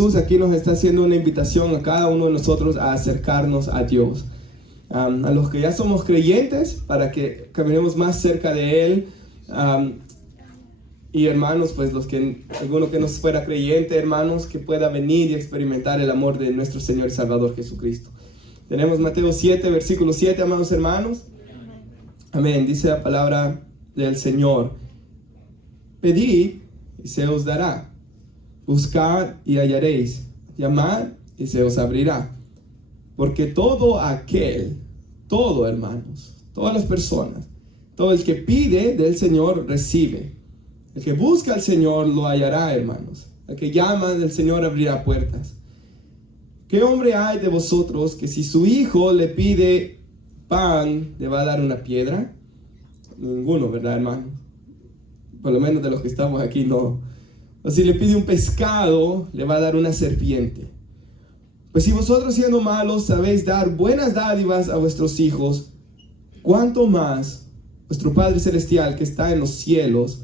Jesús aquí nos está haciendo una invitación a cada uno de nosotros a acercarnos a Dios. A los que ya somos creyentes, para que caminemos más cerca de Él. Y hermanos, pues alguno que no fuera creyente, hermanos, que pueda venir y experimentar el amor de nuestro Señor y Salvador Jesucristo. Tenemos Mateo 7, versículo 7, amados hermanos. Amén. Dice la palabra del Señor: pedid y se os dará, buscad y hallaréis, llamad y se os abrirá. Porque todo hermanos, todas las personas, todo el que pide del Señor recibe. El que busca al Señor lo hallará, hermanos. El que llama del Señor abrirá puertas. ¿Qué hombre hay de vosotros que si su hijo le pide pan, le va a dar una piedra? Ninguno, ¿verdad, hermano? Por lo menos de los que estamos aquí, no. O si le pide un pescado, le va a dar una serpiente. Pues si vosotros, siendo malos, sabéis dar buenas dádivas a vuestros hijos, ¿cuánto más vuestro Padre Celestial que está en los cielos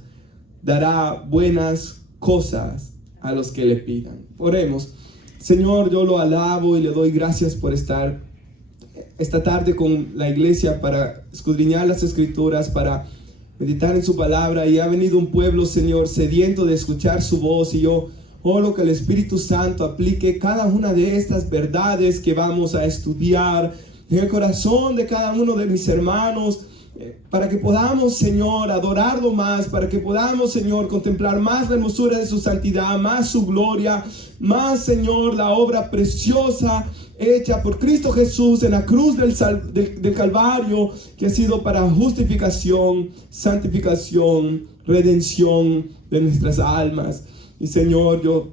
dará buenas cosas a los que le pidan? Oremos. Señor, yo lo alabo y le doy gracias por estar esta tarde con la iglesia para escudriñar las Escrituras, para meditar en su palabra. Y ha venido un pueblo, Señor, sediento de escuchar su voz, y yo oro que el Espíritu Santo aplique cada una de estas verdades que vamos a estudiar en el corazón de cada uno de mis hermanos, para que podamos, Señor, adorarlo más, para que podamos, Señor, contemplar más la hermosura de su santidad, más su gloria, más, Señor, la obra preciosa hecha por Cristo Jesús en la cruz del Calvario, que ha sido para justificación, santificación, redención de nuestras almas. Y Señor, yo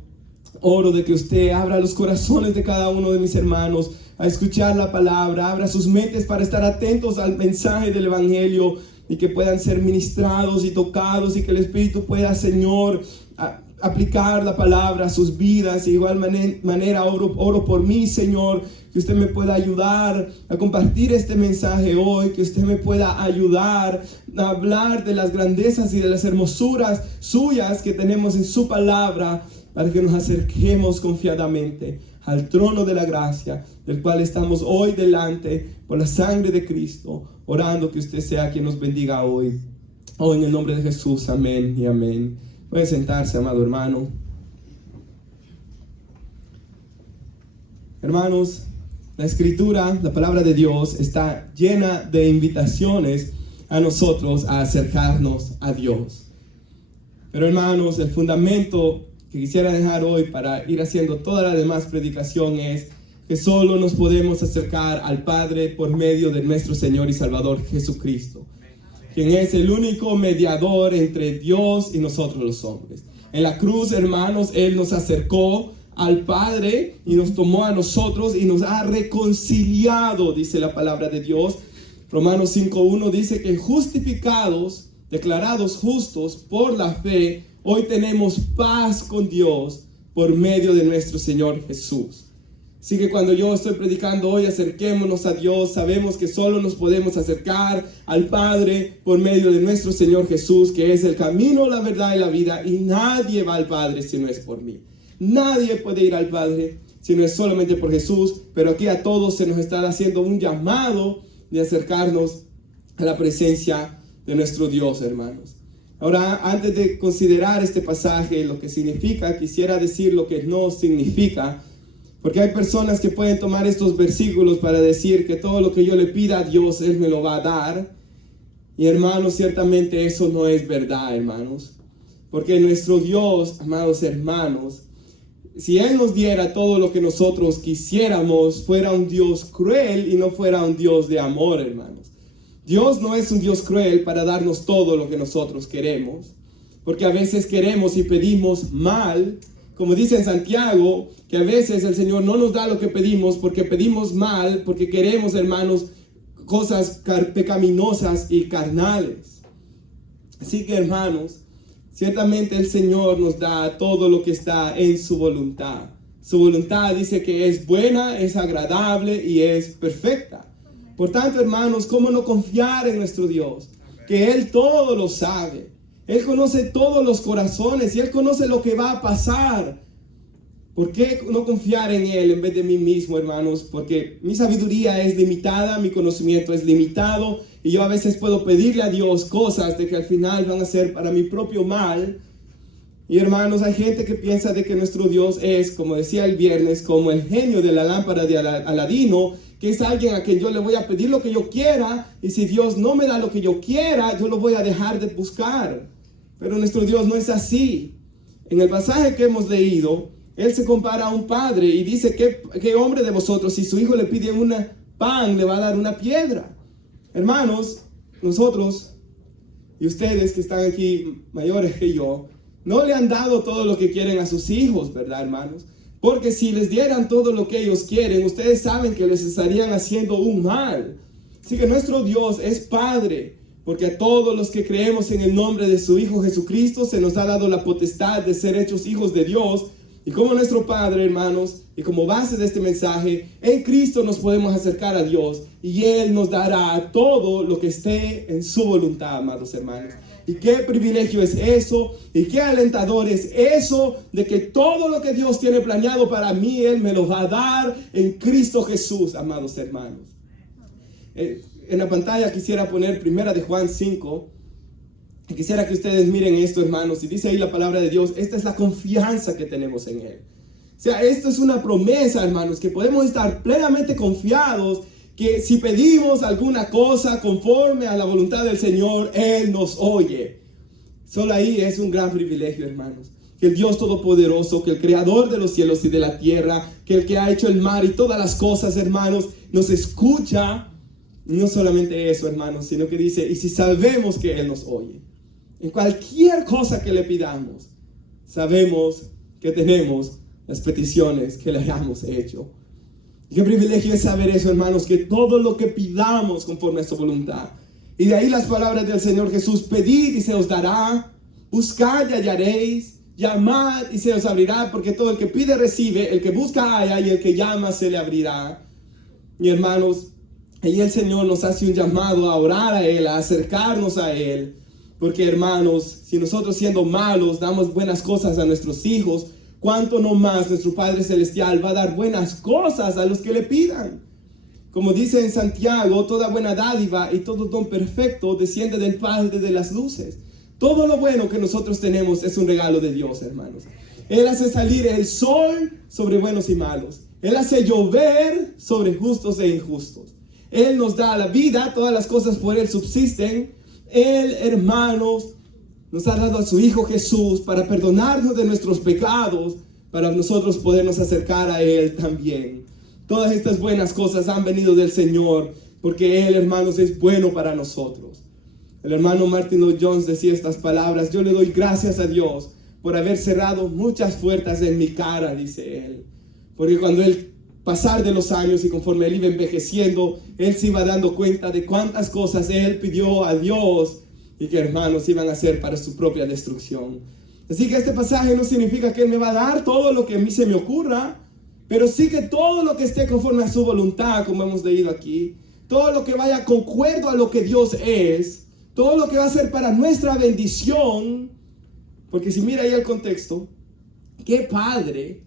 oro de que usted abra los corazones de cada uno de mis hermanos a escuchar la palabra, abra sus mentes para estar atentos al mensaje del Evangelio, y que puedan ser ministrados y tocados, y que el Espíritu pueda, Señor, aplicar la palabra a sus vidas. De igual manera oro por mí, Señor, que usted me pueda ayudar a compartir este mensaje hoy, que usted me pueda ayudar a hablar de las grandezas y de las hermosuras suyas que tenemos en su palabra, para que nos acerquemos confiadamente al trono de la gracia, del cual estamos hoy delante por la sangre de Cristo, orando que usted sea quien nos bendiga hoy. Hoy en el nombre de Jesús, amén y amén. Puede sentarse, amado hermano. Hermanos, la Escritura, la palabra de Dios, está llena de invitaciones a nosotros a acercarnos a Dios. Pero hermanos, el fundamento que quisiera dejar hoy para ir haciendo toda la demás predicación es que solo nos podemos acercar al Padre por medio de nuestro Señor y Salvador Jesucristo, quien es el único mediador entre Dios y nosotros los hombres. En la cruz, hermanos, Él nos acercó al Padre y nos tomó a nosotros y nos ha reconciliado, dice la palabra de Dios. Romanos 5:1 dice que justificados, declarados justos por la fe, hoy tenemos paz con Dios por medio de nuestro Señor Jesús. Así que cuando yo estoy predicando hoy, acerquémonos a Dios, sabemos que solo nos podemos acercar al Padre por medio de nuestro Señor Jesús, que es el camino, la verdad y la vida, y nadie va al Padre si no es por mí. Nadie puede ir al Padre si no es solamente por Jesús, pero aquí a todos se nos está haciendo un llamado de acercarnos a la presencia de nuestro Dios, hermanos. Ahora, antes de considerar este pasaje, lo que significa, quisiera decir lo que no significa, porque hay personas que pueden tomar estos versículos para decir que todo lo que yo le pida a Dios, Él me lo va a dar. Y hermanos, ciertamente eso no es verdad, hermanos. Porque nuestro Dios, amados hermanos, si Él nos diera todo lo que nosotros quisiéramos, fuera un Dios cruel y no fuera un Dios de amor, hermanos. Dios no es un Dios cruel para darnos todo lo que nosotros queremos, porque a veces queremos y pedimos mal, como dice en Santiago, que a veces el Señor no nos da lo que pedimos porque pedimos mal, porque queremos, hermanos, cosas pecaminosas y carnales. Así que, hermanos, ciertamente el Señor nos da todo lo que está en su voluntad. Su voluntad dice que es buena, es agradable y es perfecta. Por tanto, hermanos, ¿cómo no confiar en nuestro Dios? Que Él todo lo sabe. Él conoce todos los corazones y Él conoce lo que va a pasar. ¿Por qué no confiar en Él en vez de mí mismo, hermanos? Porque mi sabiduría es limitada, mi conocimiento es limitado, y yo a veces puedo pedirle a Dios cosas de que al final van a ser para mi propio mal. Y hermanos, hay gente que piensa de que nuestro Dios es, como decía el viernes, como el genio de la lámpara de Aladino, que es alguien a quien yo le voy a pedir lo que yo quiera, y si Dios no me da lo que yo quiera, yo lo voy a dejar de buscar. Pero nuestro Dios no es así. En el pasaje que hemos leído, Él se compara a un padre y dice, ¿qué hombre de vosotros, si su hijo le pide un pan, le va a dar una piedra? Hermanos, nosotros y ustedes que están aquí mayores que yo, no le han dado todo lo que quieren a sus hijos, ¿verdad, hermanos? Porque si les dieran todo lo que ellos quieren, ustedes saben que les estarían haciendo un mal. Así que nuestro Dios es Padre, porque a todos los que creemos en el nombre de su Hijo Jesucristo se nos ha dado la potestad de ser hechos hijos de Dios. Y como nuestro Padre, hermanos, y como base de este mensaje, en Cristo nos podemos acercar a Dios y Él nos dará todo lo que esté en su voluntad, amados hermanos. Y qué privilegio es eso, y qué alentador es eso, de que todo lo que Dios tiene planeado para mí, Él me lo va a dar en Cristo Jesús, amados hermanos. En la pantalla quisiera poner 1 de Juan 5, y quisiera que ustedes miren esto, hermanos, y dice ahí la palabra de Dios, esta es la confianza que tenemos en Él. O sea, esto es una promesa, hermanos, que podemos estar plenamente confiados que si pedimos alguna cosa conforme a la voluntad del Señor, Él nos oye. Solo ahí es un gran privilegio, hermanos. Que el Dios Todopoderoso, que el Creador de los cielos y de la tierra, que el que ha hecho el mar y todas las cosas, hermanos, nos escucha. Y no solamente eso, hermanos, sino que dice, y si sabemos que Él nos oye, en cualquier cosa que le pidamos, sabemos que tenemos las peticiones que le hayamos hecho. Y qué privilegio es saber eso, hermanos, que todo lo que pidamos conforme a su voluntad. Y de ahí las palabras del Señor Jesús, pedid y se os dará, buscad y hallaréis, llamad y se os abrirá, porque todo el que pide recibe, el que busca halla y el que llama se le abrirá. Y hermanos, ahí el Señor nos hace un llamado a orar a Él, a acercarnos a Él. Porque hermanos, si nosotros siendo malos damos buenas cosas a nuestros hijos, ¿cuánto no más nuestro Padre Celestial va a dar buenas cosas a los que le pidan? Como dice en Santiago, toda buena dádiva y todo don perfecto desciende del Padre de las luces. Todo lo bueno que nosotros tenemos es un regalo de Dios, hermanos. Él hace salir el sol sobre buenos y malos. Él hace llover sobre justos e injustos. Él nos da la vida, todas las cosas por Él subsisten. Él, hermanos, nos ha dado a su Hijo Jesús para perdonarnos de nuestros pecados, para nosotros podernos acercar a Él también. Todas estas buenas cosas han venido del Señor, porque Él, hermanos, es bueno para nosotros. El hermano Martin Lloyd-Jones decía estas palabras: yo le doy gracias a Dios por haber cerrado muchas puertas en mi cara, dice él. Porque cuando Él pasar de los años y conforme Él iba envejeciendo, Él se iba dando cuenta de cuántas cosas Él pidió a Dios y que, hermanos, iban a ser para su propia destrucción. Así que este pasaje no significa que Él me va a dar todo lo que a mí se me ocurra, pero sí que todo lo que esté conforme a su voluntad, como hemos leído aquí, todo lo que vaya concuerdo a lo que Dios es, todo lo que va a ser para nuestra bendición. Porque si mira ahí el contexto, ¿qué padre,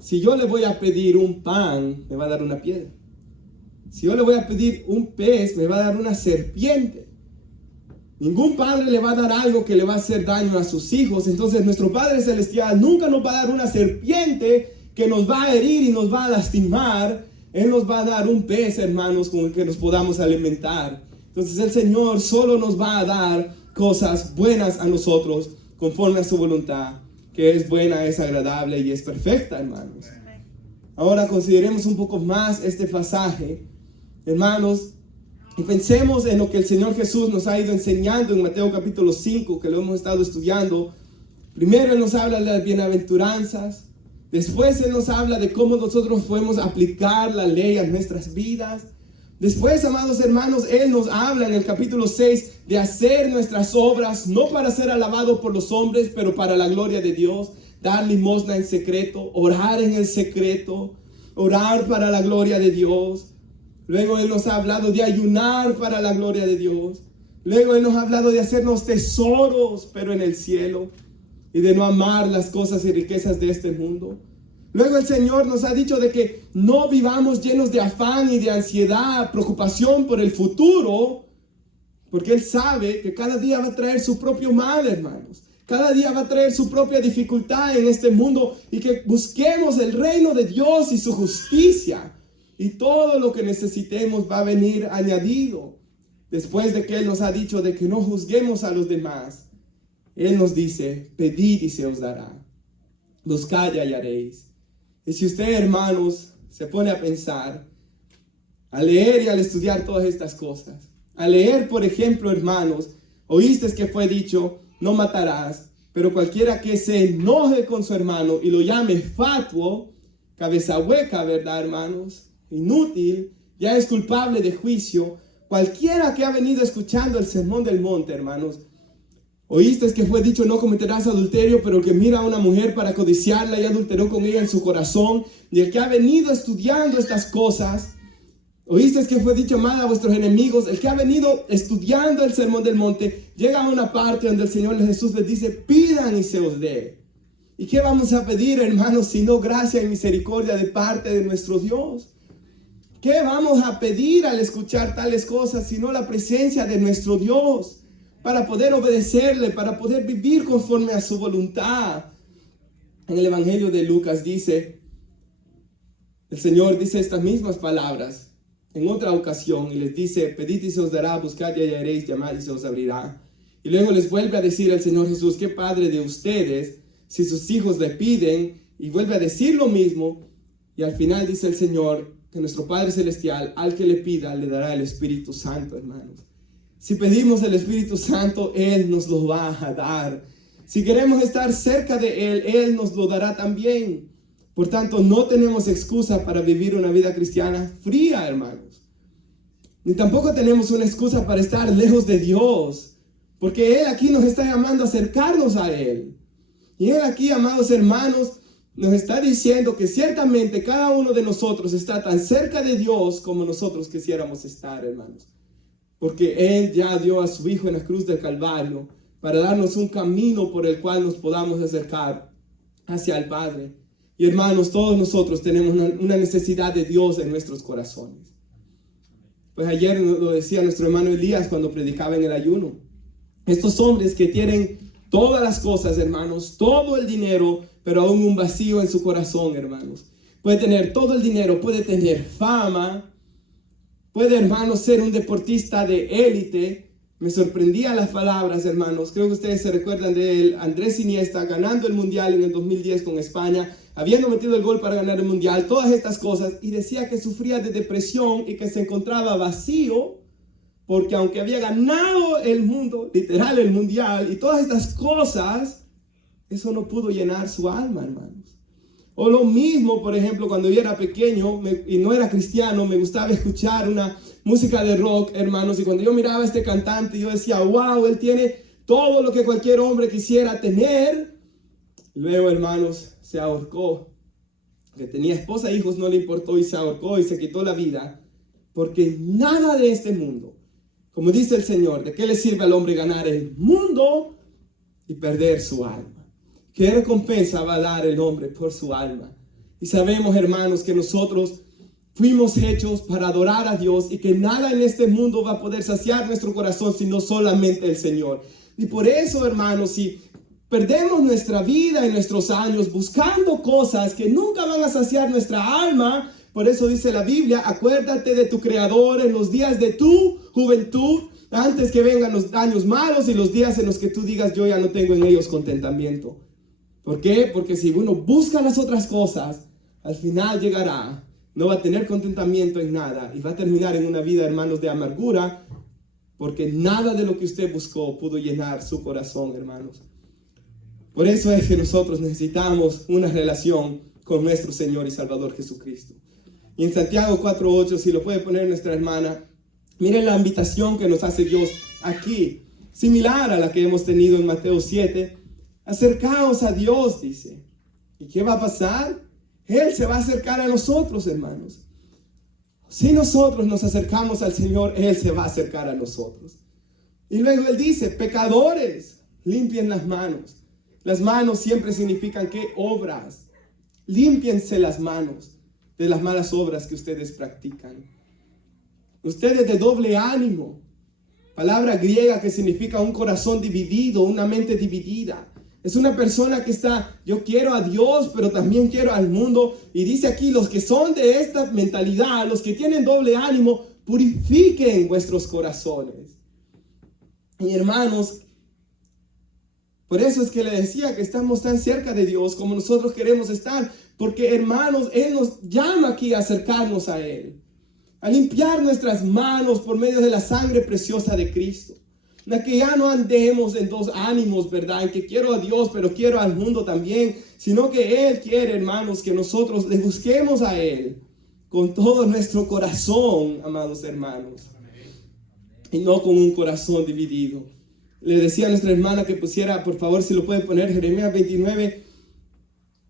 si yo le voy a pedir un pan, me va a dar una piedra? Si yo le voy a pedir un pez, me va a dar una serpiente. Ningún padre le va a dar algo que le va a hacer daño a sus hijos. Entonces nuestro Padre Celestial nunca nos va a dar una serpiente que nos va a herir y nos va a lastimar. Él nos va a dar un pez, hermanos, con el que nos podamos alimentar. Entonces el Señor solo nos va a dar cosas buenas a nosotros conforme a su voluntad, que es buena, es agradable y es perfecta, hermanos. Ahora consideremos un poco más este pasaje, hermanos, y pensemos en lo que el Señor Jesús nos ha ido enseñando en Mateo capítulo 5, que lo hemos estado estudiando. Primero Él nos habla de las bienaventuranzas, después Él nos habla de cómo nosotros podemos aplicar la ley a nuestras vidas. Después, amados hermanos, Él nos habla en el capítulo 6 de hacer nuestras obras, no para ser alabados por los hombres, pero para la gloria de Dios. Dar limosna en secreto, orar en el secreto, orar para la gloria de Dios. Luego Él nos ha hablado de ayunar para la gloria de Dios. Luego Él nos ha hablado de hacernos tesoros, pero en el cielo, y de no amar las cosas y riquezas de este mundo. Luego el Señor nos ha dicho de que no vivamos llenos de afán y de ansiedad, preocupación por el futuro, porque Él sabe que cada día va a traer su propio mal, hermanos. Cada día va a traer su propia dificultad en este mundo, y que busquemos el reino de Dios y su justicia, y todo lo que necesitemos va a venir añadido. Después de que Él nos ha dicho de que no juzguemos a los demás, Él nos dice: pedid y se os dará, buscad y hallaréis. Y si usted, hermanos, se pone a pensar, a leer y al estudiar todas estas cosas, a leer, por ejemplo, hermanos, oíste que fue dicho: no matarás, pero cualquiera que se enoje con su hermano y lo llame fatuo, cabeza hueca, ¿verdad, hermanos? Inútil, ya es culpable de juicio. Cualquiera que ha venido escuchando el sermón del monte, hermanos, oíste que fue dicho: no cometerás adulterio, pero el que mira a una mujer para codiciarla y adulteró con ella en su corazón. Y el que ha venido estudiando estas cosas, oíste que fue dicho: amad a vuestros enemigos. El que ha venido estudiando el sermón del monte, llega a una parte donde el Señor Jesús les dice: pidan y se os dé. ¿Y qué vamos a pedir, hermanos, sino gracia y misericordia de parte de nuestro Dios? ¿Qué vamos a pedir al escuchar tales cosas sino la presencia de nuestro Dios, para poder obedecerle, para poder vivir conforme a su voluntad? En el Evangelio de Lucas dice, el Señor dice estas mismas palabras en otra ocasión, y les dice: pedid y se os dará, buscad y hallaréis, llamad y se os abrirá. Y luego les vuelve a decir el Señor Jesús: ¿qué padre de ustedes, si sus hijos le piden? Y vuelve a decir lo mismo, y al final dice el Señor que nuestro Padre Celestial, al que le pida, le dará el Espíritu Santo, hermanos. Si pedimos el Espíritu Santo, Él nos lo va a dar. Si queremos estar cerca de Él, Él nos lo dará también. Por tanto, no tenemos excusa para vivir una vida cristiana fría, hermanos. Ni tampoco tenemos una excusa para estar lejos de Dios, porque Él aquí nos está llamando a acercarnos a Él. Y Él aquí, amados hermanos, nos está diciendo que ciertamente cada uno de nosotros está tan cerca de Dios como nosotros quisiéramos estar, hermanos. Porque Él ya dio a su Hijo en la cruz del Calvario para darnos un camino por el cual nos podamos acercar hacia el Padre. Y hermanos, todos nosotros tenemos una necesidad de Dios en nuestros corazones. Pues ayer lo decía nuestro hermano Elías cuando predicaba en el ayuno. Estos hombres que tienen todas las cosas, hermanos, todo el dinero, pero aún un vacío en su corazón, hermanos. Puede tener todo el dinero, puede tener fama, puede, hermanos, ser un deportista de élite. Me sorprendían las palabras, hermanos. Creo que ustedes se recuerdan de él, Andrés Iniesta, ganando el Mundial en el 2010 con España, habiendo metido el gol para ganar el Mundial, todas estas cosas, y decía que sufría de depresión y que se encontraba vacío, porque aunque había ganado el mundo, literal el Mundial, y todas estas cosas, eso no pudo llenar su alma, hermanos. O lo mismo, por ejemplo, cuando yo era pequeño y no era cristiano, me gustaba escuchar una música de rock, hermanos, y cuando yo miraba a este cantante, yo decía: wow, él tiene todo lo que cualquier hombre quisiera tener. Luego, hermanos, se ahorcó. Que tenía esposa e hijos, no le importó, y se ahorcó y se quitó la vida, porque nada de este mundo, como dice el Señor, ¿de qué le sirve al hombre ganar el mundo y perder su alma? ¿Qué recompensa va a dar el hombre por su alma? Y sabemos, hermanos, que nosotros fuimos hechos para adorar a Dios, y que nada en este mundo va a poder saciar nuestro corazón sino solamente el Señor. Y por eso, hermanos, si perdemos nuestra vida y nuestros años buscando cosas que nunca van a saciar nuestra alma, por eso dice la Biblia: acuérdate de tu Creador en los días de tu juventud, antes que vengan los años malos y los días en los que tú digas: yo ya no tengo en ellos contentamiento. ¿Por qué? Porque si uno busca las otras cosas, al final llegará, no va a tener contentamiento en nada, y va a terminar en una vida, hermanos, de amargura, porque nada de lo que usted buscó pudo llenar su corazón, hermanos. Por eso es que nosotros necesitamos una relación con nuestro Señor y Salvador Jesucristo. Y en Santiago 4:8, si lo puede poner nuestra hermana, miren la invitación que nos hace Dios aquí, similar a la que hemos tenido en Mateo 7. Acercaos a Dios, dice. ¿Y qué va a pasar? Él se va a acercar a nosotros, hermanos. Si nosotros nos acercamos al Señor, Él se va a acercar a nosotros. Y luego Él dice: pecadores, limpien las manos. Las manos siempre significan ¿qué? Obras. límpiense las manos de las malas obras que ustedes practican. Ustedes de doble ánimo, palabra griega que significa un corazón dividido, una mente dividida. Es una persona que está, yo quiero a Dios, pero también quiero al mundo. Y dice aquí, los que son de esta mentalidad, los que tienen doble ánimo, purifiquen vuestros corazones. Y hermanos, por eso es que le decía que estamos tan cerca de Dios como nosotros queremos estar. Porque hermanos, Él nos llama aquí a acercarnos a Él. A limpiar nuestras manos por medio de la sangre preciosa de Cristo. Que ya no andemos en dos ánimos, ¿verdad? En que quiero a Dios, pero quiero al mundo también. Sino que Él quiere, hermanos, que nosotros le busquemos a Él con todo nuestro corazón, amados hermanos. Y no con un corazón dividido. Le decía a nuestra hermana que pusiera, por favor, si lo puede poner, Jeremías 29,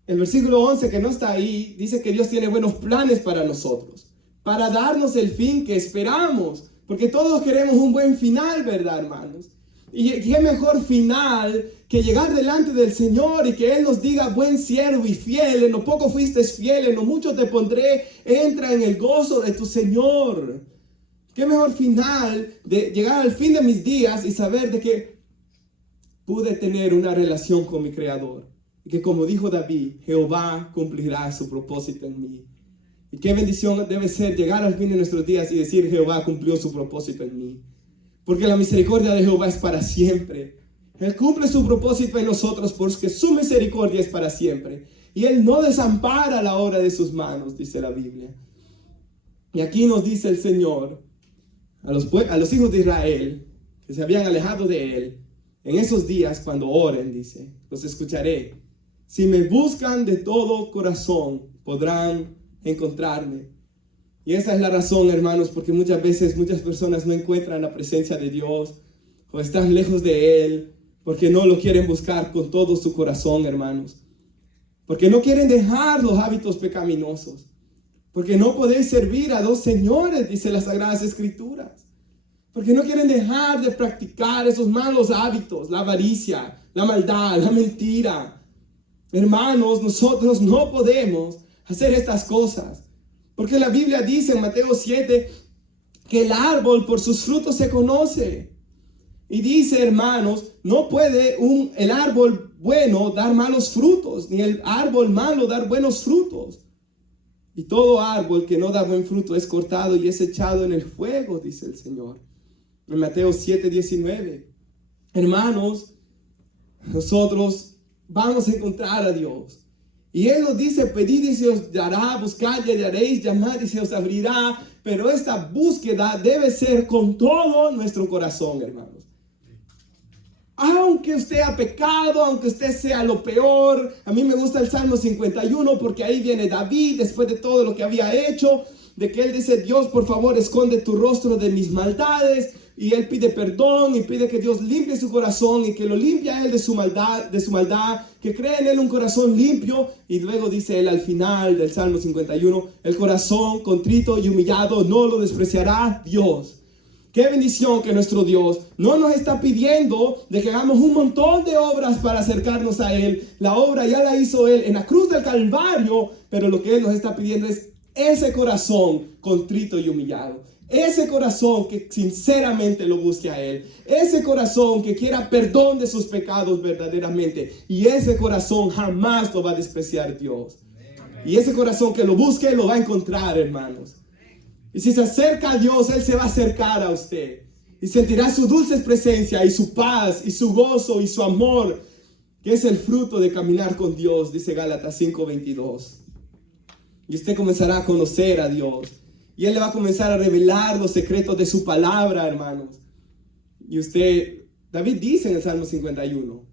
el versículo 11, que no está ahí, dice que Dios tiene buenos planes para nosotros, para darnos el fin que esperamos. Porque todos queremos un buen final, ¿verdad, hermanos? Y qué mejor final que llegar delante del Señor y que Él nos diga, buen siervo y fiel, en lo poco fuiste fiel, en lo mucho te pondré, entra en el gozo de tu Señor. Qué mejor final de llegar al fin de mis días y saber de que pude tener una relación con mi Creador. Y que como dijo David, Jehová cumplirá su propósito en mí. Y qué bendición debe ser llegar al fin de nuestros días y decir, Jehová cumplió su propósito en mí. Porque la misericordia de Jehová es para siempre. Él cumple su propósito en nosotros porque su misericordia es para siempre. Y Él no desampara la obra de sus manos, dice la Biblia. Y aquí nos dice el Señor a los hijos de Israel que se habían alejado de Él. En esos días cuando oren, dice, los escucharé. Si me buscan de todo corazón, podrán encontrarme. Y esa es la razón, hermanos, porque muchas veces muchas personas no encuentran la presencia de Dios o están lejos de Él porque no lo quieren buscar con todo su corazón, hermanos. Porque no quieren dejar los hábitos pecaminosos. Porque no podéis servir a dos señores, dice las Sagradas Escrituras. Porque no quieren dejar de practicar esos malos hábitos, la avaricia, la maldad, la mentira. Hermanos, nosotros no podemos hacer estas cosas. Porque la Biblia dice en Mateo 7 que el árbol por sus frutos se conoce. Y dice, hermanos, no puede el árbol bueno dar malos frutos, ni el árbol malo dar buenos frutos. Y todo árbol que no da buen fruto es cortado y es echado en el fuego, dice el Señor. En Mateo 7:19. Hermanos, nosotros vamos a encontrar a Dios. Y Él nos dice, pedid y se os dará, buscad y hallaréis, llamad y se os abrirá. Pero esta búsqueda debe ser con todo nuestro corazón, hermanos. Aunque usted ha pecado, aunque usted sea lo peor. A mí me gusta el Salmo 51 porque ahí viene David después de todo lo que había hecho. De que él dice, Dios, por favor, esconde tu rostro de mis maldades. Y él pide perdón y pide que Dios limpie su corazón y que lo limpie a él de su maldad, que cree en él un corazón limpio. Y luego dice él al final del Salmo 51, el corazón contrito y humillado no lo despreciará Dios. Qué bendición que nuestro Dios no nos está pidiendo de que hagamos un montón de obras para acercarnos a Él. La obra ya la hizo Él en la cruz del Calvario, pero lo que Él nos está pidiendo es ese corazón contrito y humillado. Ese corazón que sinceramente lo busque a Él. Ese corazón que quiera perdón de sus pecados verdaderamente. Y ese corazón jamás lo va a despreciar Dios. Y ese corazón que lo busque lo va a encontrar, hermanos. Y si se acerca a Dios, Él se va a acercar a usted. Y sentirá su dulce presencia y su paz y su gozo y su amor. Que es el fruto de caminar con Dios, dice Gálatas 5:22. Y usted comenzará a conocer a Dios. Y Él le va a comenzar a revelar los secretos de su palabra, hermanos. Y David dice en el Salmo 51.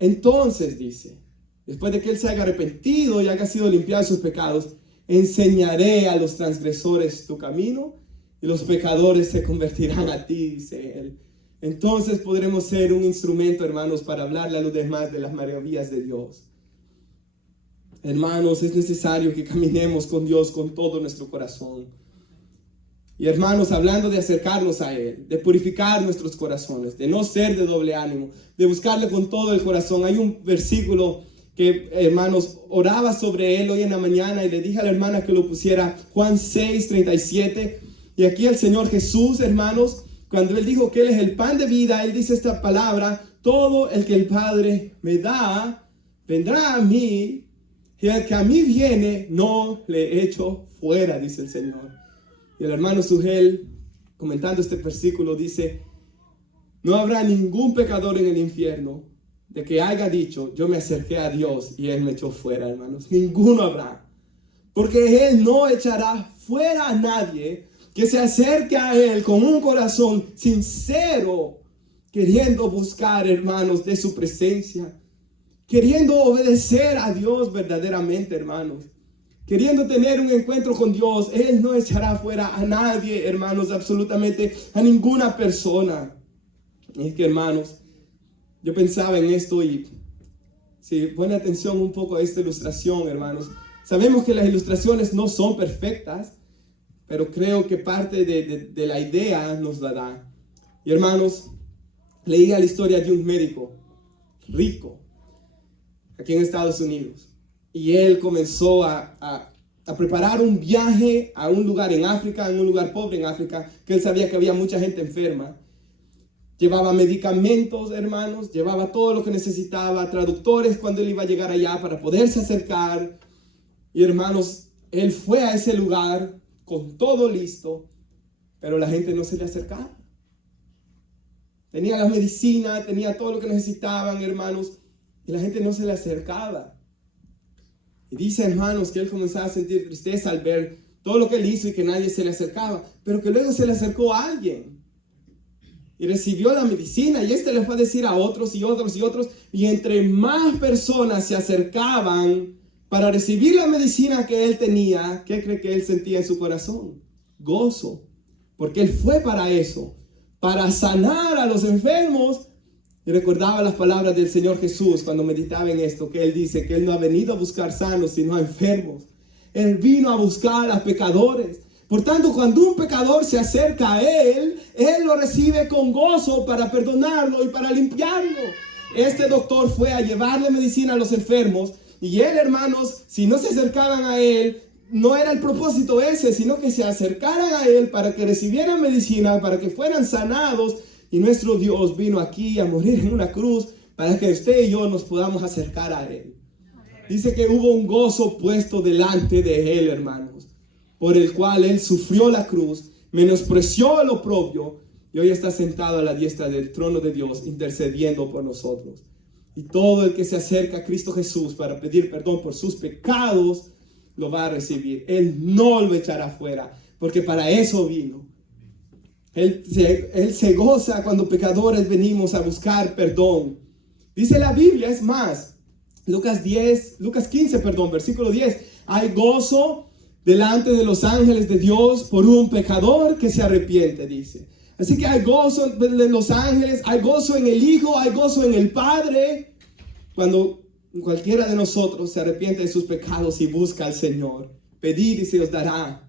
Entonces dice, después de que Él se haya arrepentido y haya sido limpiado de sus pecados, enseñaré a los transgresores tu camino y los pecadores se convertirán a ti, dice Él. Entonces podremos ser un instrumento, hermanos, para hablarle a los demás de las maravillas de Dios. Hermanos, es necesario que caminemos con Dios con todo nuestro corazón. Y hermanos, hablando de acercarnos a Él, de purificar nuestros corazones, de no ser de doble ánimo, de buscarle con todo el corazón. Hay un versículo que, hermanos, oraba sobre él hoy en la mañana y le dije a la hermana que lo pusiera Juan 6:37. Y aquí el Señor Jesús, hermanos, cuando Él dijo que Él es el pan de vida, Él dice esta palabra: todo el que el Padre me da, vendrá a mí, y el que a mí viene, no le echo fuera, dice el Señor. Y el hermano Sugel, comentando este versículo, dice: no habrá ningún pecador en el infierno de que haya dicho, yo me acerqué a Dios y Él me echó fuera, hermanos. Ninguno habrá. Porque Él no echará fuera a nadie que se acerque a Él con un corazón sincero, queriendo buscar, hermanos, de su presencia, queriendo obedecer a Dios verdaderamente, hermanos, queriendo tener un encuentro con Dios. Él no echará fuera a nadie, hermanos, absolutamente a ninguna persona. Y es que, hermanos, yo pensaba en esto y si pone atención un poco a esta ilustración, hermanos, sabemos que las ilustraciones no son perfectas, pero creo que parte de la idea nos la da. Y, hermanos, leía la historia de un médico rico aquí en Estados Unidos. Y él comenzó a preparar un viaje a un lugar en África, en un lugar pobre en África, que él sabía que había mucha gente enferma. Llevaba medicamentos, hermanos, llevaba todo lo que necesitaba, traductores cuando él iba a llegar allá para poderse acercar. Y, hermanos, él fue a ese lugar con todo listo, pero la gente no se le acercaba. Tenía la medicina, tenía todo lo que necesitaban, hermanos, y la gente no se le acercaba. Y dice, hermanos, que él comenzaba a sentir tristeza al ver todo lo que él hizo y que nadie se le acercaba, pero que luego se le acercó a alguien y recibió la medicina, y le fue a decir a otros y otros y otros, y entre más personas se acercaban para recibir la medicina que él tenía, ¿qué cree que él sentía en su corazón? Gozo, porque él fue para eso, para sanar a los enfermos. Y recordaba las palabras del Señor Jesús cuando meditaba en esto, que Él dice que Él no ha venido a buscar sanos, sino a enfermos. Él vino a buscar a pecadores. Por tanto, cuando un pecador se acerca a Él, Él lo recibe con gozo para perdonarlo y para limpiarlo. Este doctor fue a llevarle medicina a los enfermos, y él, hermanos, si no se acercaban a Él, no era el propósito ese, sino que se acercaran a Él para que recibieran medicina, para que fueran sanados. Y nuestro Dios vino aquí a morir en una cruz para que usted y yo nos podamos acercar a Él. Dice que hubo un gozo puesto delante de Él, hermanos, por el cual Él sufrió la cruz, menospreció el oprobio, y hoy está sentado a la diestra del trono de Dios, intercediendo por nosotros. Y todo el que se acerca a Cristo Jesús para pedir perdón por sus pecados, lo va a recibir. Él no lo echará fuera, porque para eso vino. Él se goza cuando pecadores venimos a buscar perdón. Dice la Biblia, es más, Lucas 15, versículo 10. Hay gozo delante de los ángeles de Dios por un pecador que se arrepiente, dice. Así que hay gozo de los ángeles, hay gozo en el Hijo, hay gozo en el Padre, cuando cualquiera de nosotros se arrepiente de sus pecados y busca al Señor. Pedid y se os dará.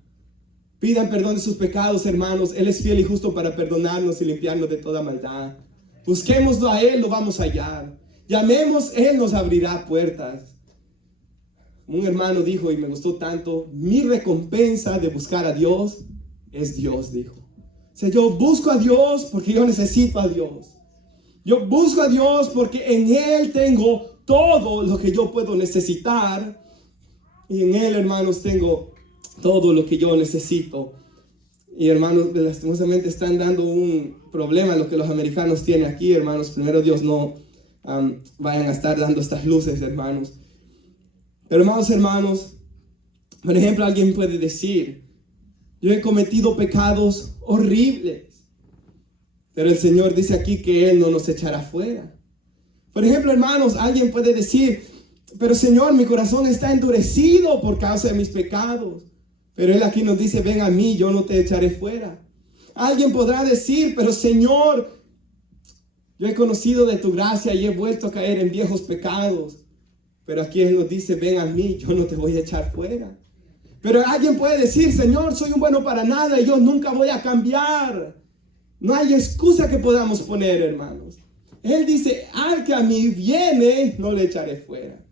Pidan perdón de sus pecados, hermanos. Él es fiel y justo para perdonarnos y limpiarnos de toda maldad. Busquémoslo a Él, lo vamos a hallar. Llamemos, Él nos abrirá puertas. Un hermano dijo, y me gustó tanto, mi recompensa de buscar a Dios es Dios, dijo. O sea, yo busco a Dios porque yo necesito a Dios. Yo busco a Dios porque en Él tengo todo lo que yo puedo necesitar. Y en Él, hermanos, tengo todo lo que yo necesito. Y, hermanos, lastimosamente están dando un problema a lo que los americanos tienen aquí, hermanos. Primero Dios no vayan a estar dando estas luces, hermanos. Pero, hermanos, por ejemplo, alguien puede decir, yo he cometido pecados horribles, pero el Señor dice aquí que Él no nos echará fuera. Por ejemplo, hermanos, alguien puede decir, pero Señor, mi corazón está endurecido por causa de mis pecados. Pero Él aquí nos dice, ven a mí, yo no te echaré fuera. Alguien podrá decir, pero Señor, yo he conocido de tu gracia y he vuelto a caer en viejos pecados. Pero aquí Él nos dice, ven a mí, yo no te voy a echar fuera. Pero alguien puede decir, Señor, soy un bueno para nada y yo nunca voy a cambiar. No hay excusa que podamos poner, hermanos. Él dice, al que a mí viene, no le echaré fuera.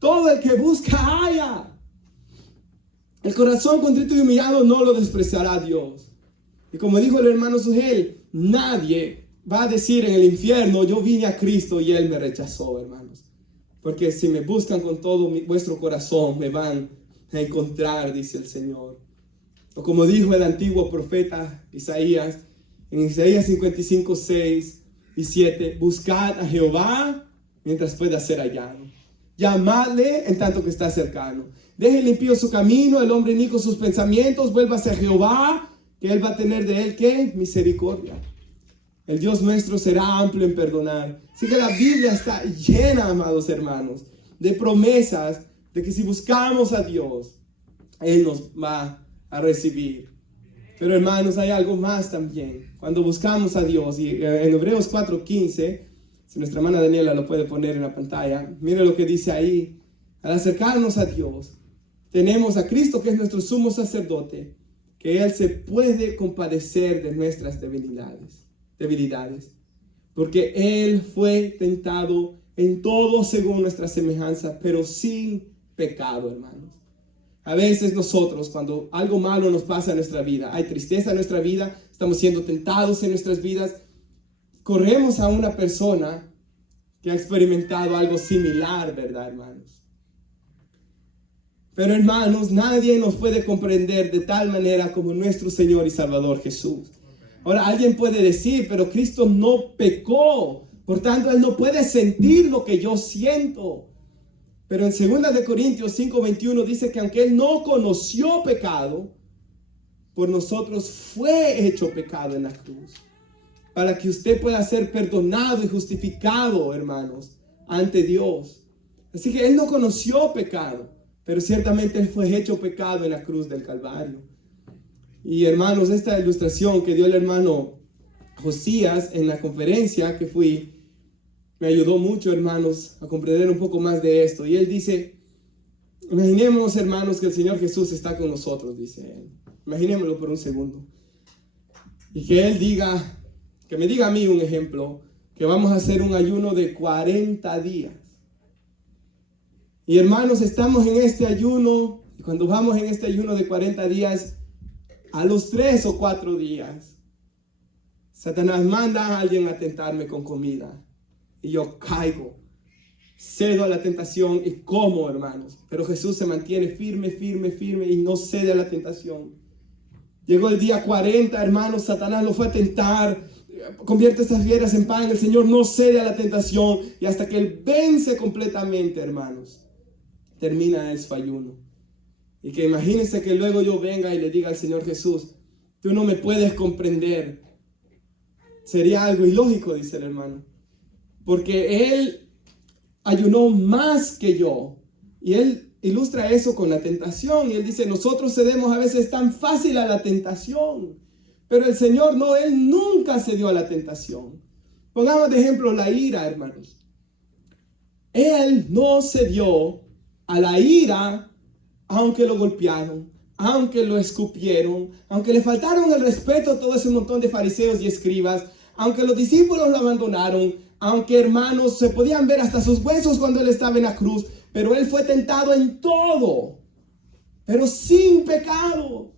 Todo el que busca, halla. El corazón contrito y humillado no lo despreciará Dios. Y como dijo el hermano Sugel, nadie va a decir en el infierno, yo vine a Cristo y Él me rechazó, hermanos. Porque si me buscan con todo vuestro corazón, me van a encontrar, dice el Señor. O como dijo el antiguo profeta Isaías, en Isaías 55, 6 y 7, buscad a Jehová mientras pueda ser hallado. Llamadle en tanto que está cercano. Deje limpio su camino, el hombre inicuo sus pensamientos, vuelva hacia Jehová, que Él va a tener de él, ¿qué? Misericordia. El Dios nuestro será amplio en perdonar. Así que la Biblia está llena, amados hermanos, de promesas de que si buscamos a Dios, Él nos va a recibir. Pero hermanos, hay algo más también. Cuando buscamos a Dios, y en Hebreos 4:15, si nuestra hermana Daniela lo puede poner en la pantalla, mire lo que dice ahí. Al acercarnos a Dios, tenemos a Cristo, que es nuestro sumo sacerdote, que Él se puede compadecer de nuestras debilidades, porque Él fue tentado en todo según nuestra semejanza, pero sin pecado, hermanos. A veces nosotros, cuando algo malo nos pasa en nuestra vida, hay tristeza en nuestra vida, estamos siendo tentados en nuestras vidas, corremos a una persona que ha experimentado algo similar, ¿verdad, hermanos? Pero hermanos, nadie nos puede comprender de tal manera como nuestro Señor y Salvador Jesús. Ahora, alguien puede decir, pero Cristo no pecó, por tanto, Él no puede sentir lo que yo siento. Pero en 2 de Corintios 5:21 dice que aunque Él no conoció pecado, por nosotros fue hecho pecado en la cruz, para que usted pueda ser perdonado y justificado, hermanos, ante Dios. Así que Él no conoció pecado, pero ciertamente Él fue hecho pecado en la cruz del Calvario. Y hermanos, esta ilustración que dio el hermano Josías en la conferencia que fui, me ayudó mucho, hermanos, a comprender un poco más de esto. Y él dice, imaginemos, hermanos, que el Señor Jesús está con nosotros, dice él. Imaginémoslo por un segundo. Y que Él diga, que me diga a mí un ejemplo, que vamos a hacer un ayuno de 40 días. Y hermanos, estamos en este ayuno, y cuando vamos en este ayuno de 40 días, a los 3 o 4 días, Satanás manda a alguien a tentarme con comida. Y yo caigo, cedo a la tentación y como, hermanos. Pero Jesús se mantiene firme y no cede a la tentación. Llegó el día 40, hermanos, Satanás lo fue a tentar. Convierte estas piedras en pan. El Señor no cede a la tentación. Y hasta que Él vence completamente, hermanos, termina el su ayuno. Y que imagínense que luego yo venga y le diga al Señor Jesús, tú no me puedes comprender. Sería algo ilógico, dice el hermano. Porque Él ayunó más que yo. Y Él ilustra eso con la tentación. Y Él dice, nosotros cedemos a veces tan fácil a la tentación. Pero el Señor no, Él nunca cedió a la tentación. Pongamos de ejemplo la ira, hermanos. Él no cedió a la ira, aunque lo golpearon, aunque lo escupieron, aunque le faltaron el respeto a todo ese montón de fariseos y escribas, aunque los discípulos lo abandonaron, aunque, hermanos, se podían ver hasta sus huesos cuando Él estaba en la cruz, pero Él fue tentado en todo, pero sin pecado.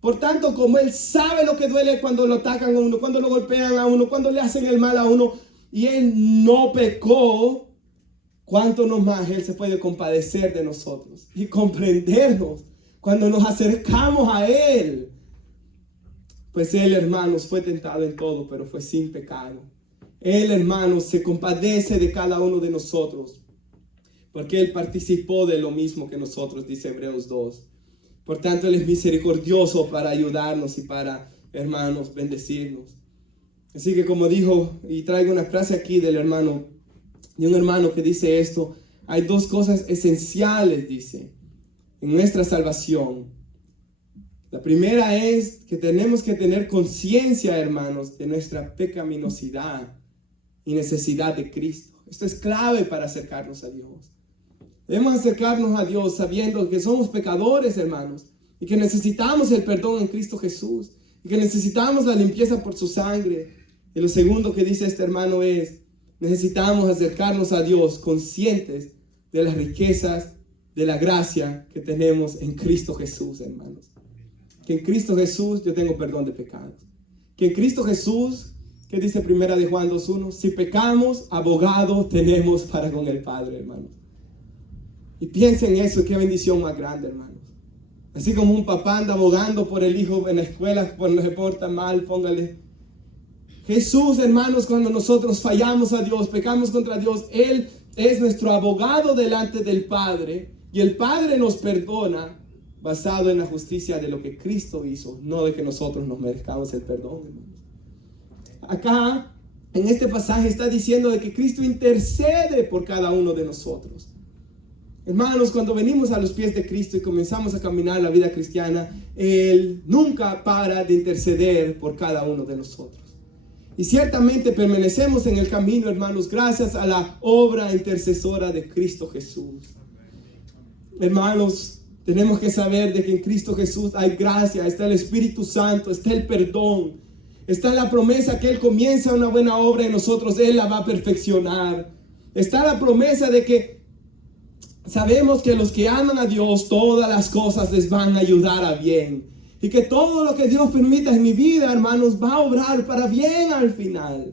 Por tanto, como Él sabe lo que duele cuando lo atacan a uno, cuando lo golpean a uno, cuando le hacen el mal a uno, y Él no pecó, ¿cuánto no más Él se puede compadecer de nosotros y comprendernos cuando nos acercamos a Él? Pues Él, hermanos, fue tentado en todo, pero fue sin pecado. Él, hermanos, se compadece de cada uno de nosotros, porque Él participó de lo mismo que nosotros, dice Hebreos 2. Por tanto, Él es misericordioso para ayudarnos y para, hermanos, bendecirnos. Así que como dijo, y traigo una frase aquí de un hermano que dice esto, hay dos cosas esenciales, dice, en nuestra salvación. La primera es que tenemos que tener conciencia, hermanos, de nuestra pecaminosidad y necesidad de Cristo. Esto es clave para acercarnos a Dios. Debemos acercarnos a Dios sabiendo que somos pecadores, hermanos, y que necesitamos el perdón en Cristo Jesús, y que necesitamos la limpieza por su sangre. Y lo segundo que dice este hermano es, necesitamos acercarnos a Dios conscientes de las riquezas de la gracia que tenemos en Cristo Jesús, hermanos. Que en Cristo Jesús yo tengo perdón de pecados. Que en Cristo Jesús, que dice 1 de Juan 2:1, si pecamos, abogado tenemos para con el Padre, hermanos. Y piensen en eso, qué bendición más grande, hermanos. Así como un papá anda abogando por el hijo en la escuela cuando se porta mal, póngale. Jesús, hermanos, cuando nosotros fallamos a Dios, pecamos contra Dios, Él es nuestro abogado delante del Padre. Y el Padre nos perdona basado en la justicia de lo que Cristo hizo, no de que nosotros nos merezcamos el perdón, hermanos. Acá, en este pasaje, está diciendo de que Cristo intercede por cada uno de nosotros. Hermanos, cuando venimos a los pies de Cristo y comenzamos a caminar la vida cristiana, Él nunca para de interceder por cada uno de nosotros. Y ciertamente permanecemos en el camino, hermanos, gracias a la obra intercesora de Cristo Jesús. Hermanos, tenemos que saber de que en Cristo Jesús hay gracia, está el Espíritu Santo, está el perdón, está la promesa que Él comienza una buena obra en nosotros, Él la va a perfeccionar. Está la promesa de que sabemos que los que aman a Dios, todas las cosas les van a ayudar a bien. Y que todo lo que Dios permita en mi vida, hermanos, va a obrar para bien al final.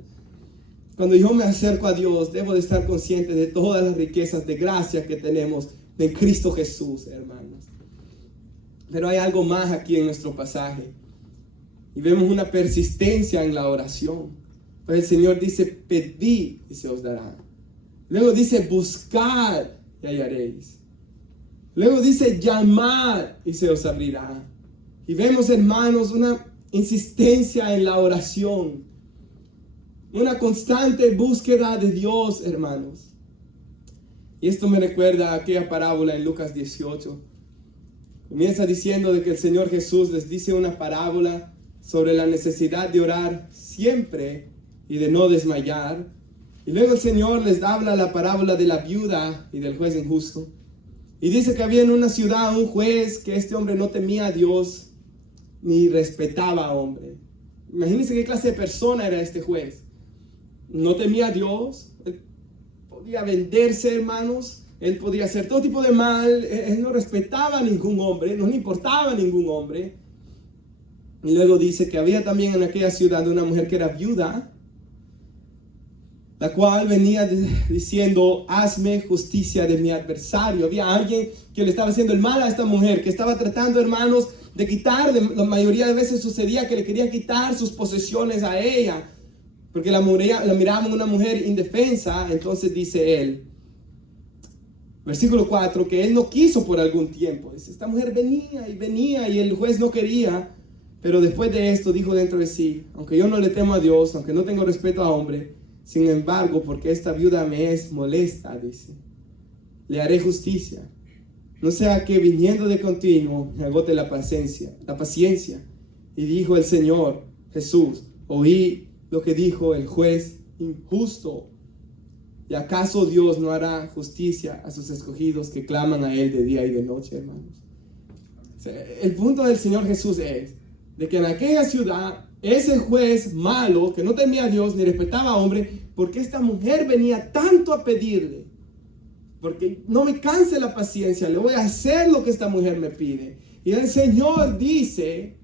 Cuando yo me acerco a Dios, debo de estar consciente de todas las riquezas de gracia que tenemos en Cristo Jesús, hermanos. Pero hay algo más aquí en nuestro pasaje. Y vemos una persistencia en la oración. Pues el Señor dice, pedid y se os dará. Luego dice, buscad y hallaréis. Luego dice, llamad y se os abrirá. Y vemos, hermanos, una insistencia en la oración. Una constante búsqueda de Dios, hermanos. Y esto me recuerda a aquella parábola en Lucas 18. Comienza diciendo de que el Señor Jesús les dice una parábola sobre la necesidad de orar siempre y de no desmayar. Y luego el Señor les habla la parábola de la viuda y del juez injusto. Y dice que había en una ciudad un juez que este hombre no temía a Dios ni respetaba a hombre. Imagínense qué clase de persona era este juez. No temía a Dios. Él podía venderse, hermanos. Él podía hacer todo tipo de mal. Él no respetaba a ningún hombre. No le importaba a ningún hombre. Y luego dice que había también en aquella ciudad una mujer que era viuda, la cual venía diciendo, hazme justicia de mi adversario. Había alguien que le estaba haciendo el mal a esta mujer, que estaba tratando, hermanos, de quitar, la mayoría de veces sucedía que le quería quitar sus posesiones a ella, porque la miraban una mujer indefensa. Entonces dice él, versículo 4, que él no quiso por algún tiempo. Dice, esta mujer venía y el juez no quería, pero después de esto dijo dentro de sí, aunque yo no le temo a Dios, aunque no tengo respeto a hombre, sin embargo, porque esta viuda me es molesta, dice, le haré justicia. No sea que viniendo de continuo me agote la paciencia. Y dijo el Señor Jesús, oí lo que dijo el juez injusto. ¿Y acaso Dios no hará justicia a sus escogidos que claman a Él de día y de noche, hermanos? O sea, el punto del Señor Jesús es de que en aquella ciudad, ese juez malo, que no temía a Dios ni respetaba a hombre, porque esta mujer venía tanto a pedirle, porque no me canse la paciencia, le voy a hacer lo que esta mujer me pide. Y el Señor dice,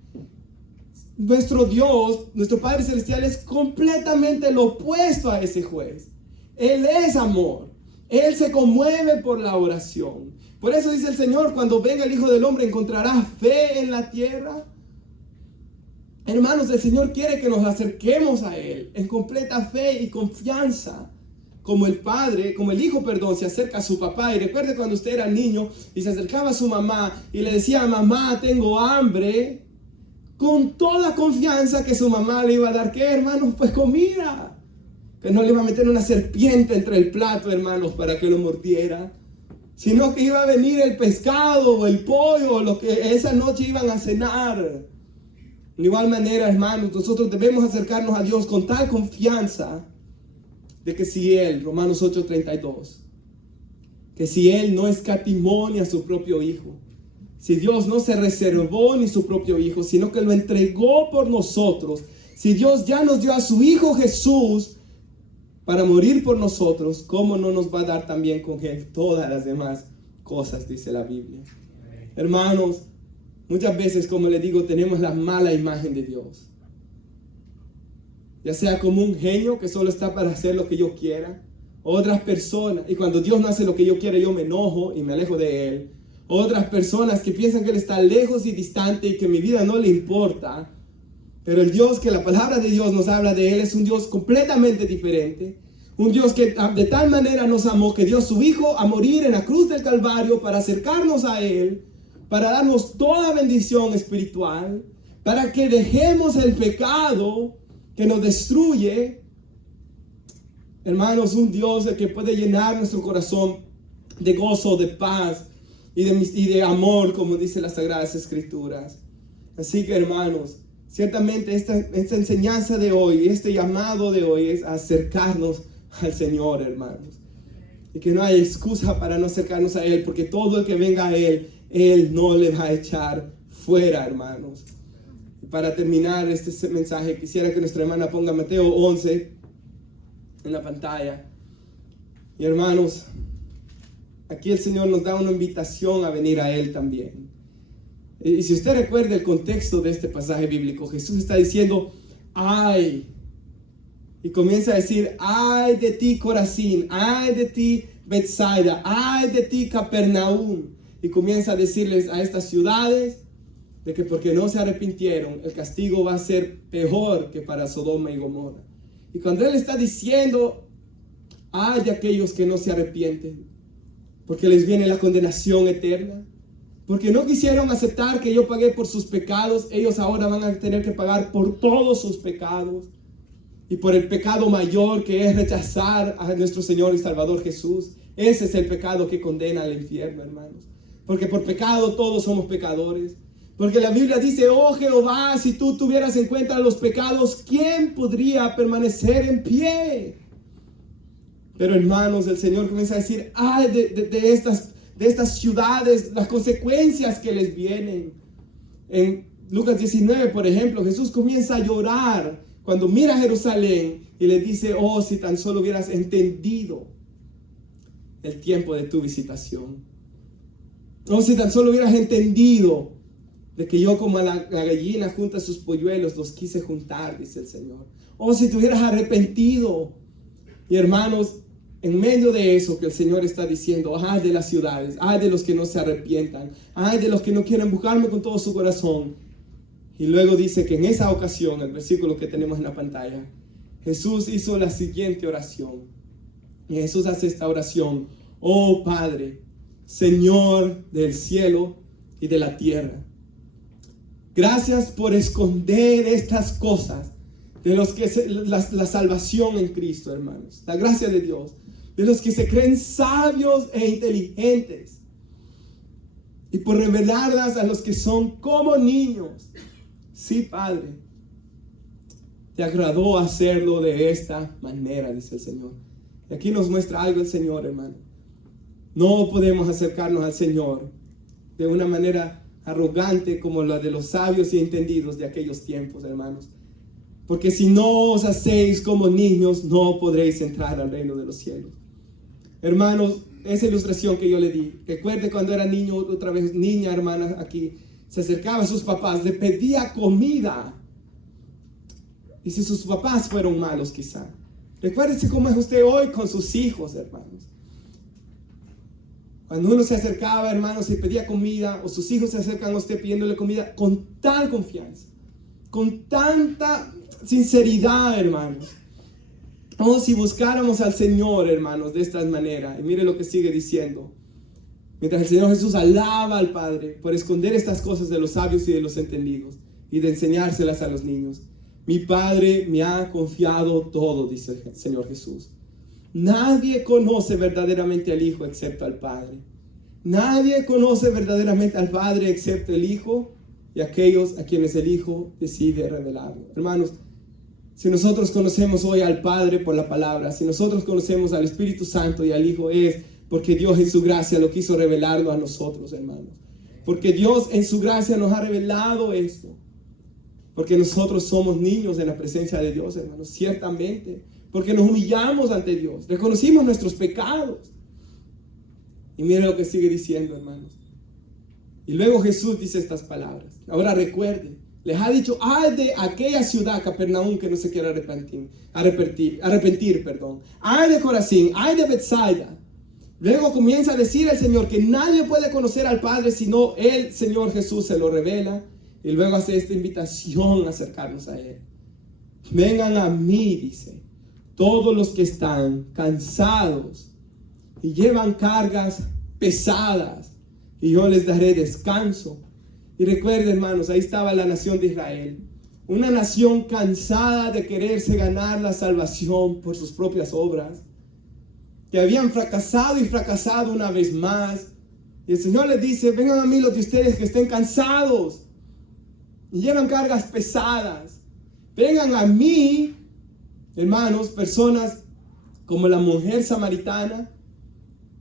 nuestro Dios, nuestro Padre Celestial es completamente lo opuesto a ese juez. Él es amor. Él se conmueve por la oración. Por eso dice el Señor, cuando venga el Hijo del Hombre, ¿encontrará fe en la tierra? Hermanos, el Señor quiere que nos acerquemos a Él en completa fe y confianza. Como el hijo, se acerca a su papá. Y recuerde cuando usted era niño y se acercaba a su mamá y le decía, mamá, tengo hambre. Con toda confianza que su mamá le iba a dar, ¿qué, hermanos? Pues comida. Que no le iba a meter una serpiente entre el plato, hermanos, para que lo mordiera. Sino que iba a venir el pescado o el pollo o lo que esa noche iban a cenar. De igual manera, hermanos, nosotros debemos acercarnos a Dios con tal confianza de que si Él, Romanos 8:32, que si Él no escatimó ni a su propio Hijo, si Dios no se reservó ni su propio Hijo, sino que lo entregó por nosotros, si Dios ya nos dio a su Hijo Jesús para morir por nosotros, ¿cómo no nos va a dar también con Él todas las demás cosas? Dice la Biblia. Hermanos, muchas veces, como les digo, tenemos la mala imagen de Dios. Ya sea como un genio que solo está para hacer lo que yo quiera. Otras personas, y cuando Dios no hace lo que yo quiero, yo me enojo y me alejo de Él. Otras personas que piensan que Él está lejos y distante y que mi vida no le importa. Pero el Dios que la palabra de Dios nos habla de Él es un Dios completamente diferente. Un Dios que de tal manera nos amó que dio a su Hijo a morir en la cruz del Calvario para acercarnos a Él, para darnos toda bendición espiritual, para que dejemos el pecado que nos destruye. Hermanos, un Dios que puede llenar nuestro corazón de gozo, de paz y de amor, como dice las Sagradas Escrituras. Así que, hermanos, ciertamente esta enseñanza de hoy, este llamado de hoy es acercarnos al Señor, hermanos. Y que no hay excusa para no acercarnos a Él, porque todo el que venga a Él, Él no le va a echar fuera, hermanos. Y para terminar este mensaje, quisiera que nuestra hermana ponga Mateo 11 en la pantalla. Y hermanos, aquí el Señor nos da una invitación a venir a Él también. Y si usted recuerda el contexto de este pasaje bíblico, Jesús está diciendo, ¡ay! Y comienza a decir, ¡ay de ti, Corazín! ¡Ay de ti, Betsaida! ¡Ay de ti, Capernaum! Y comienza a decirles a estas ciudades de que porque no se arrepintieron, el castigo va a ser peor que para Sodoma y Gomorra. Y cuando Él está diciendo, ¡ay de aquellos que no se arrepienten! Porque les viene la condenación eterna. Porque no quisieron aceptar que yo pagué por sus pecados, ellos ahora van a tener que pagar por todos sus pecados. Y por el pecado mayor que es rechazar a nuestro Señor y Salvador Jesús. Ese es el pecado que condena al infierno, hermanos. Porque por pecado todos somos pecadores. Porque la Biblia dice, oh Jehová, si tú tuvieras en cuenta los pecados, ¿quién podría permanecer en pie? Pero hermanos, el Señor comienza a decir, ay de estas ciudades, las consecuencias que les vienen. En Lucas 19, por ejemplo, Jesús comienza a llorar cuando mira a Jerusalén y le dice, oh, si tan solo hubieras entendido el tiempo de tu visitación. Oh, si tan solo hubieras entendido de que yo como la gallina junta sus polluelos, los quise juntar, dice el Señor. Oh, si te hubieras arrepentido. Y hermanos, en medio de eso que el Señor está diciendo, ay de las ciudades, ay de los que no se arrepientan, ay de los que no quieren buscarme con todo su corazón. Y luego dice que en esa ocasión, el versículo que tenemos en la pantalla, Jesús hizo la siguiente oración. Y Jesús hace esta oración, oh Padre, Señor del cielo y de la tierra. Gracias por esconder estas cosas de los que la salvación en Cristo, hermanos. La gracia de Dios. De los que se creen sabios e inteligentes. Y por revelarlas a los que son como niños. Sí, Padre. Te agradó hacerlo de esta manera, dice el Señor. Y aquí nos muestra algo el Señor, hermano. No podemos acercarnos al Señor de una manera arrogante como la de los sabios y entendidos de aquellos tiempos, hermanos. Porque si no os hacéis como niños, no podréis entrar al reino de los cielos. Hermanos, esa ilustración que yo le di, recuerde cuando era niño, otra vez niña, hermana, aquí, se acercaba a sus papás, le pedía comida. Y si sus papás fueron malos quizá, recuérdese cómo es usted hoy con sus hijos, hermanos. Cuando uno se acercaba, hermanos, y pedía comida, o sus hijos se acercan a usted pidiéndole comida, con tal confianza, con tanta sinceridad, hermanos. Oh, si buscáramos al Señor, hermanos, de esta manera. Y mire lo que sigue diciendo. Mientras el Señor Jesús alaba al Padre por esconder estas cosas de los sabios y de los entendidos y de enseñárselas a los niños. Mi Padre me ha confiado todo, dice el Señor Jesús. Nadie conoce verdaderamente al Hijo excepto al Padre. Nadie conoce verdaderamente al Padre excepto el Hijo y aquellos a quienes el Hijo decide revelarlo. Hermanos, si nosotros conocemos hoy al Padre por la palabra, si nosotros conocemos al Espíritu Santo y al Hijo, es porque Dios en su gracia lo quiso revelarlo a nosotros, hermanos. Porque Dios en su gracia nos ha revelado esto. Porque nosotros somos niños en la presencia de Dios, hermanos, ciertamente. porque nos humillamos ante Dios, reconocimos nuestros pecados. Y miren lo que sigue diciendo, hermanos. Y luego Jesús dice estas palabras. Ahora recuerden, les ha dicho, ay de aquella ciudad, Capernaum, que no se quiere arrepentir. Ay de Corazín, ay de Betsaida. Luego comienza a decir el Señor que nadie puede conocer al Padre sino el Señor Jesús se lo revela. Y luego hace esta invitación a acercarnos a Él. Vengan a mí, dice, todos los que están cansados y llevan cargas pesadas, y yo les daré descanso. Y recuerden, hermanos, ahí estaba la nación de Israel, una nación cansada de quererse ganar la salvación por sus propias obras, que habían fracasado y fracasado una vez más. Y el Señor les dice, vengan a mí los de ustedes que estén cansados y llevan cargas pesadas. Vengan a mí, hermanos, personas como la mujer samaritana,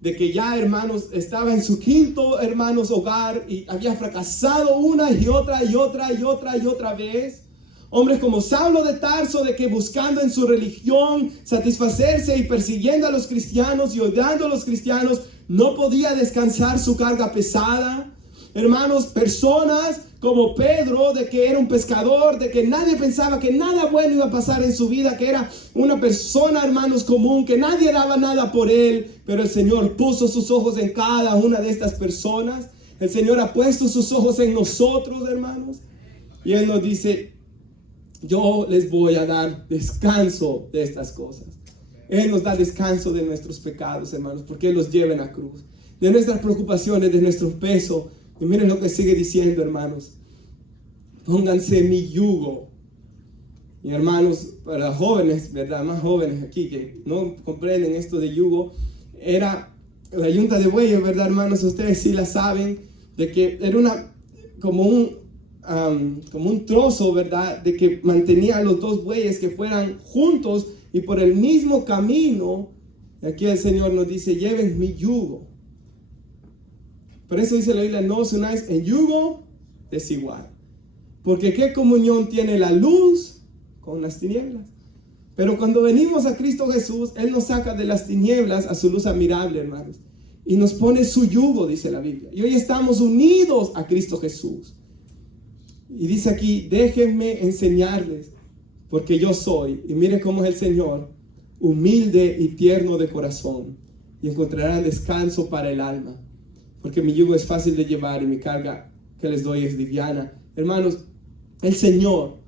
de que ya, hermanos, estaba en su quinto, hermanos, hogar y había fracasado una y otra vez. Hombres como Saulo de Tarso, de que buscando en su religión satisfacerse y persiguiendo a los cristianos y odiando a los cristianos, no podía descansar su carga pesada. Hermanos, personas como Pedro, de que era un pescador, de que nadie pensaba que nada bueno iba a pasar en su vida, que era una persona, hermanos, común, que nadie daba nada por él, pero el Señor puso sus ojos en cada una de estas personas. El Señor ha puesto sus ojos en nosotros, hermanos, y Él nos dice, yo les voy a dar descanso de estas cosas. Él nos da descanso de nuestros pecados, hermanos, porque Él los lleva en la cruz, de nuestras preocupaciones, de nuestro peso. Y miren lo que sigue diciendo, hermanos. Pónganse mi yugo. Y hermanos, para los jóvenes, ¿verdad? Más jóvenes aquí que no comprenden esto de yugo, era la yunta de bueyes, ¿verdad, hermanos? Ustedes sí la saben, de que era como un trozo, ¿verdad? De que mantenía a los dos bueyes que fueran juntos y por el mismo camino. Y aquí el Señor nos dice, lleven mi yugo. Por eso dice la Biblia, no os unáis en yugo desigual. Porque ¿qué comunión tiene la luz con las tinieblas? Pero cuando venimos a Cristo Jesús, Él nos saca de las tinieblas a su luz admirable, hermanos. Y nos pone su yugo, dice la Biblia. Y hoy estamos unidos a Cristo Jesús. Y dice aquí, déjenme enseñarles, porque yo soy, y mire cómo es el Señor, humilde y tierno de corazón, y encontrarán descanso para el alma. Porque mi yugo es fácil de llevar y mi carga que les doy es liviana. Hermanos, el Señor,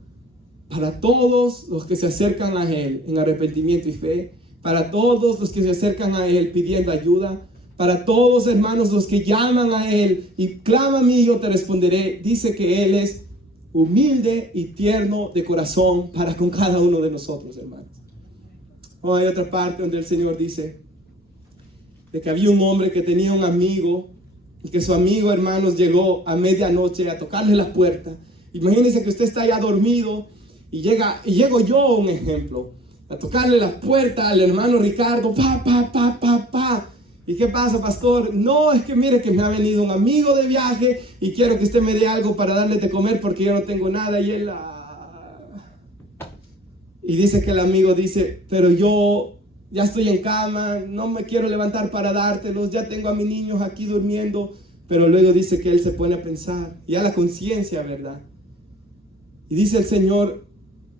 para todos los que se acercan a Él en arrepentimiento y fe, para todos los que se acercan a Él pidiendo ayuda, para todos, hermanos, los que llaman a Él y claman a mí y yo te responderé, dice que Él es humilde y tierno de corazón para con cada uno de nosotros, hermanos. Oh, hay otra parte donde el Señor dice de que había un hombre que tenía un amigo y que su amigo, hermanos, llegó a medianoche a tocarle la puerta. Imagínense que usted está ya dormido y llego yo, un ejemplo, a tocarle la puerta al hermano Ricardo, pa. ¿Y qué pasa, pastor? No, es que mire que me ha venido un amigo de viaje y quiero que usted me dé algo para darle de comer porque yo no tengo nada. Y él y dice que el amigo dice, pero yo ya estoy en cama, no me quiero levantar para dártelos, ya tengo a mis niños aquí durmiendo. Pero luego dice que él se pone a pensar, y a la conciencia, ¿verdad? Y dice el Señor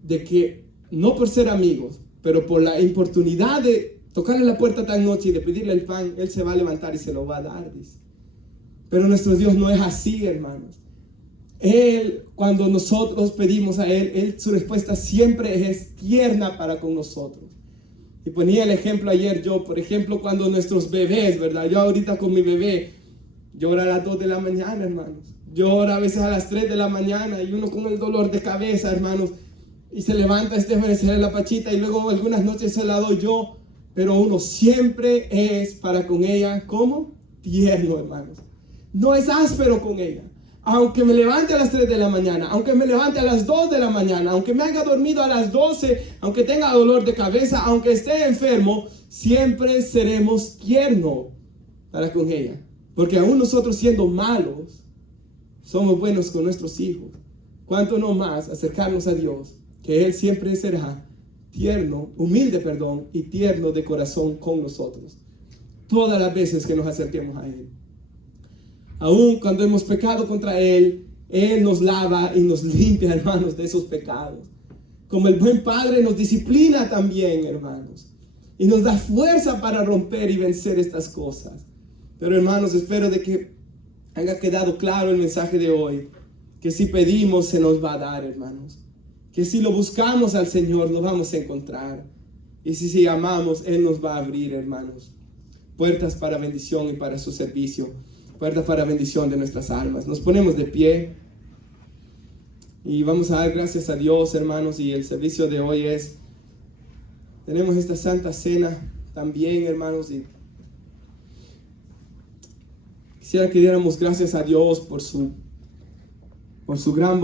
de que no por ser amigos, pero por la importunidad de tocarle la puerta tan noche y de pedirle el pan, Él se va a levantar y se lo va a dar, dice. Pero nuestro Dios no es así, hermanos. Él, cuando nosotros pedimos a Él, su respuesta siempre es tierna para con nosotros. Y ponía el ejemplo ayer yo, por ejemplo, cuando nuestros bebés, ¿verdad? Yo ahorita con mi bebé, llora a las 2 de la mañana, hermanos. Llora a veces a las 3 de la mañana y uno con el dolor de cabeza, hermanos. Y se levanta este ofrecerle la pachita y luego algunas noches se la doy yo. Pero uno siempre es para con ella, ¿cómo? Tierno, hermanos. No es áspero con ella. Aunque me levante a las 3 de la mañana, aunque me levante a las 2 de la mañana, aunque me haya dormido a las 12, aunque tenga dolor de cabeza, aunque esté enfermo, siempre seremos tiernos para con ella. Porque aún nosotros siendo malos, somos buenos con nuestros hijos. ¿Cuánto no más acercarnos a Dios? Que Él siempre será tierno, humilde, perdón, y tierno de corazón con nosotros. Todas las veces que nos acerquemos a Él. Aún cuando hemos pecado contra Él, Él nos lava y nos limpia, hermanos, de esos pecados. Como el buen Padre nos disciplina también, hermanos. Y nos da fuerza para romper y vencer estas cosas. Pero, hermanos, espero de que haya quedado claro el mensaje de hoy. Que si pedimos, se nos va a dar, hermanos. Que si lo buscamos al Señor, lo vamos a encontrar. Y si amamos, Él nos va a abrir, hermanos, puertas para bendición y para su servicio. Puertas para bendición de nuestras almas. Nos ponemos de pie. Y vamos a dar gracias a Dios, hermanos. Y el servicio de hoy tenemos esta santa cena también, hermanos. Y quisiera que diéramos gracias a Dios por su gran